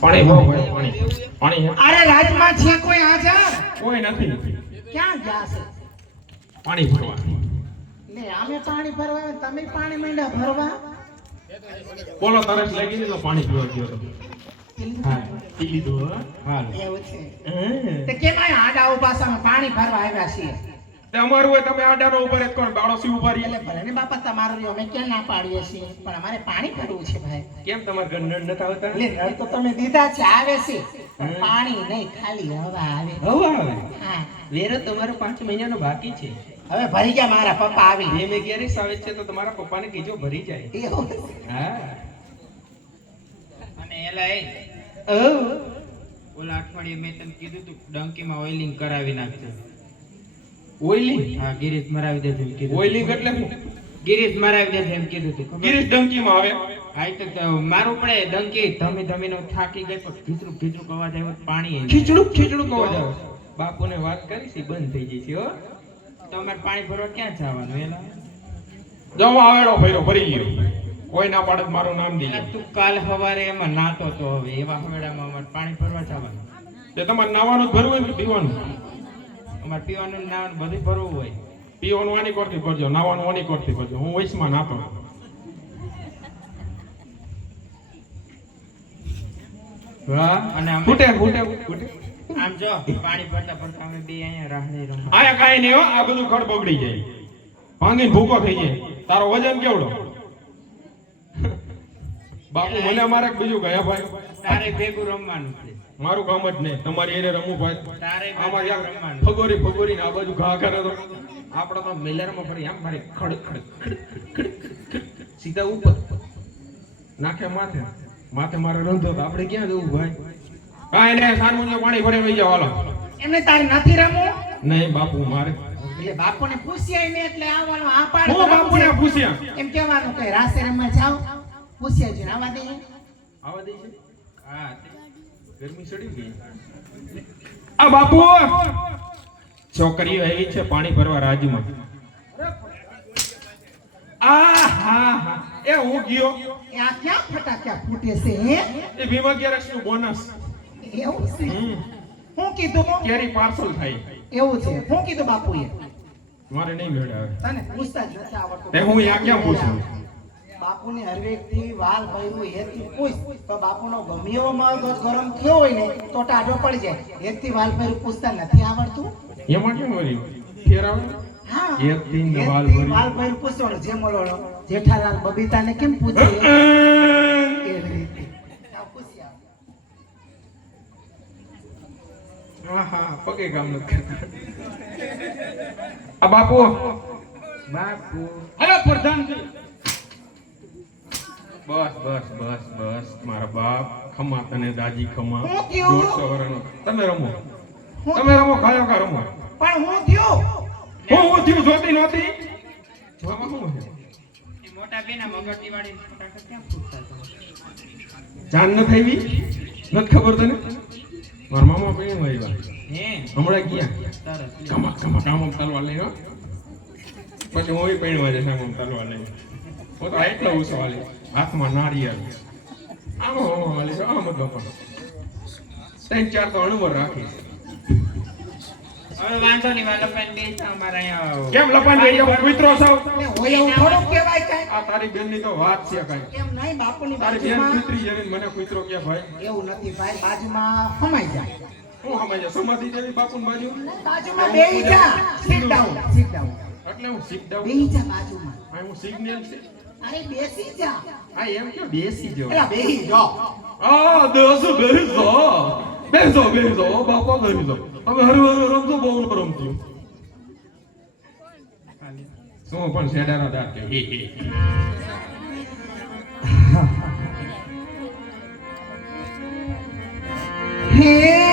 પાણી બહુ હોય પાણી અરે રાજમાં છે કોઈ હાજર? કોઈ નથી. ક્યાં ગયા છે? પાણી ભરવા. લે અમે પાણી ભરવા આવે, તમે પાણી માંડ્યા ભરવા? બોલો તરસ લાગી ગઈ તો પાણી પીવા ગયો તો. હા પી લીધું. હા એવું છે. તે કેમ આ આડા ઉભા સામે પાણી ભરવા આવ્યા છીએ? તે અમારું હોય તમે આડાનો ઉપર એક કોણ બાળોસી ઉભા રહી. એટલે ભલે ને બાપા તમારું રહ્યો, અમે ક્યાં ના પાડીએ છીએ, પણ અમારે પાણી ભરવું છે ભાઈ. કેમ તમાર ઘર નળ નતા આવતા? એટલે નળ તો તમે દીધા છે, આવે છે, પણ પાણી નહીં, ખાલી હવા આવે. હવા આવે? હા વેરો તમારો 5 મહિનાનો બાકી છે. હવે ભરી ગયા, મારા પપ્પા આવી બે મે ક્યારે આવે છે તો તમારા પપ્પાને કીજો ભરી જાય. એવું છે. હા અને એલા એ ઓલા અઠવાડિયે મેં તને કીધું તું ડંકીમાં ઓઇલિંગ કરાવી નાખજો. ઓઈલિંગ. હા ગિરીશ મરાવી દેજો એમ કીધું. ઓઈલિંગ એટલે શું? ગિરીશ મરાવી દેજો એમ કીધું તું. ખબર? ગિરીશ ડંકીમાં આવે. હા તો મારું પડે ડંકી ધમી ધમીને થાકી ગઈ પણ ખીચડું ખીચડું અવાજ આવ્યો તો પાણી ખીચડું ખીચડું કહો જાવ. બાપુને વાત કરી છે બંધ થઈ ગઈ છે હો. તો અમારે પાણી ભરવા ક્યાં જવાનું એલા? જવા આવેડો ભર્યો ભરી ગયો. કોઈ ના પાડે તો મારું નામ એલા દીજો. તું કાલ સવારે એમાં નાતો તો હવે એવા હવેડામાં અમારે પાણી ભરવા જવાનું. તે તમારે નાવાનું જ ભરવું હોય કે પીવાનું? અમારે પીવાનું ને નાવાનું બધું ભરવું હોય. પીવાનું વાની કોરથી ભરજો, નાવાનું વાની કોરથી ભરજો. હું વૈશમાં નાતો. વાહ. અને અમે ફૂટે ફૂટે ફૂટે. આમ જો પાણી ભરતા ભરતા અમે બે અહીંયા રાહડે રમવા. આયા કાઈ નહીં હો, આ બધું ખડ બગડી જાય. ભાંગીને ભૂકો થઈ જાય. તારો વજન કેવડો? બાપુ મને મારે બીજું ગયા ભાઈ. તારે ભેગું રમવાનું છે. મારું કામ જ નહીં, તમારી એરે રમવું ભાઈ. તારે આમાં ભેગું યાર રમવાનું. ફગોરી ફગોરી ને આ બાજુ ઘા કરે તો આપણે તો મિલરમાં ફરી આમ મારે ખડ ખડ ખડ ખડ ખડ સીધા ઉપર નાખે માથે માથે મારે રંધો તો આપણે ક્યાં જવું ભાઈ? કાંઈ નહીં, સાનમુનિયા પાણી ભરે વઈ જાવ હાલો. એમને તારે નથી રમવું? નહીં બાપુ મારે. એટલે બાપુને પૂછ્યા ને એટલે આવવાનું, આ પાડ હું બાપુને પૂછ્યા. એમ કહેવાનું કે રાસે રમવા જાઓ, પૂછ્યા છે આવા દે. આવા દે છે. હા ગરમી ચડી ગઈ. આ બાપુ છોકરીઓ એવી છે પાણી ભરવા રાજમાં. આ હા હા એ હું ગયો. એ આ ક્યાં ફટાક્યા ફૂટે છે હે? એ ભીમા ગેરસનું બોનસ. એવું છે. હમ. હું કીધું? કેરી પાર્સલ થાય. એવું છે. હું કીધું બાપુએ? મારે નહીં મેળ આવે. તને પૂછતા જ નથી આવડતું. તે હું યા ક્યાં પૂછું? બાપુને હરવેકથી વાલ ભર્યું હેતથી પૂછ તો બાપુનો ગમ્યો મગજ ગરમ થયો હોય ને તો ટાઢો પડી જાય. હેતથી વાલ ભર્યું પૂછતા નથી આવડતું? એમાં કેમ વળી ફેર આવે? હા હેતથી ને વાલ હેતથી ભર્યું. વાલ ભર્યું પૂછવાનું. જેમ ઓલો જેઠાલાલ બબીતાને કેમ પૂછે એ રીતે પૂછી આવ. હા હા પગે કામ નથી કરતા. આ બાપુ બાપુ અરે પ્રધાનજી બસ બસ બસ બસ મારા બાપ ખમા તને દાજી ખમા. હું થયું? 150 વર્ષનો તમે રમો. તમે રમો ખાયો કા રમો. પણ હું થયો હું થયું જોતી નહોતી. આમાં શું છે? એ મોટા બેના મગજની વાળી ફટાકડા ક્યાં ફૂટતા હતા? જાન ન થઈવી નથી ખબર તને? મારા મામા પૈણ આવ્યા હે હમણાં ગયા સરસ. ખમા ખમા કામમ તલવાર લઈને હો. પછી હું પૈણવા જશે આમ તલવાર લઈને. હું તો એટલો ઉસો વાલી હાથમાં નારિયેળ આમ વાલી આમ જ બાપા 3-4 તો અણુવર રાખી. હવે વાંધો નહીં વાલો પેન બે છે અમારા અહીંયા. કેમ લપાઈ ગઈ જાવ મિત્રો સાવ? એટલે હોય એવું થોડું કહેવાય કાંઈ? આ તારી બેનની તો વાત છે કાંઈ. એમ નહીં, બાપુની તારી બેન બાજુમાં કુતરી જેવી મને કુતરો કે ભાઈ એવું નથી ભાઈ, બાજુમાં સમાઈ જાય. હું સમજે સમાધિ જેવી બાપુની બાજુ બાજુમાં બેહી જા. Sit down, sit down. એટલે હું શીખ દઉં. બેહી જા બાજુમાં. આ હું સિગ્નલ છે. અરે બેસી જા. આ એમ કે બેસી જાવ. એલા બેહી જા. આ બેસો બેસો બેસો બેસો બાપા બેસો. તમે હરુ રમજો બહુ રમજો. શું પણ શેડાના દાંત કે હે હે. હે